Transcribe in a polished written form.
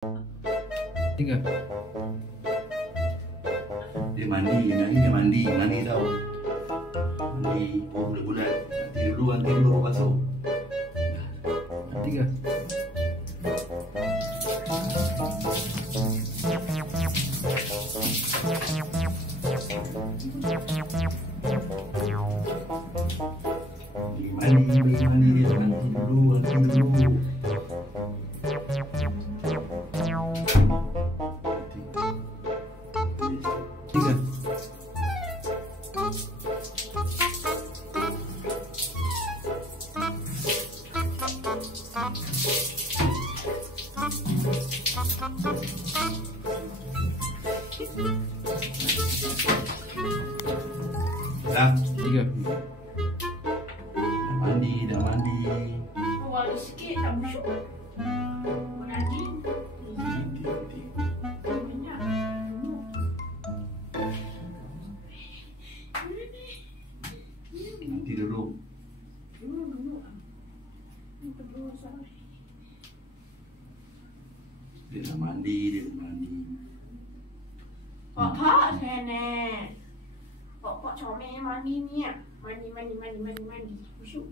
Tiga. Dia mandi tau. Mandi bulat-bulat. Nanti dulu aku basuh. Tiga. Mandi dulu. Tiga. Dah. Tiga. Dah mandi. Awal sikit tak busuk. Menadi. Nanti dulu. Dia dah mandi. Pak nenek. Pak comel mandi ni. Mandi. Busuk.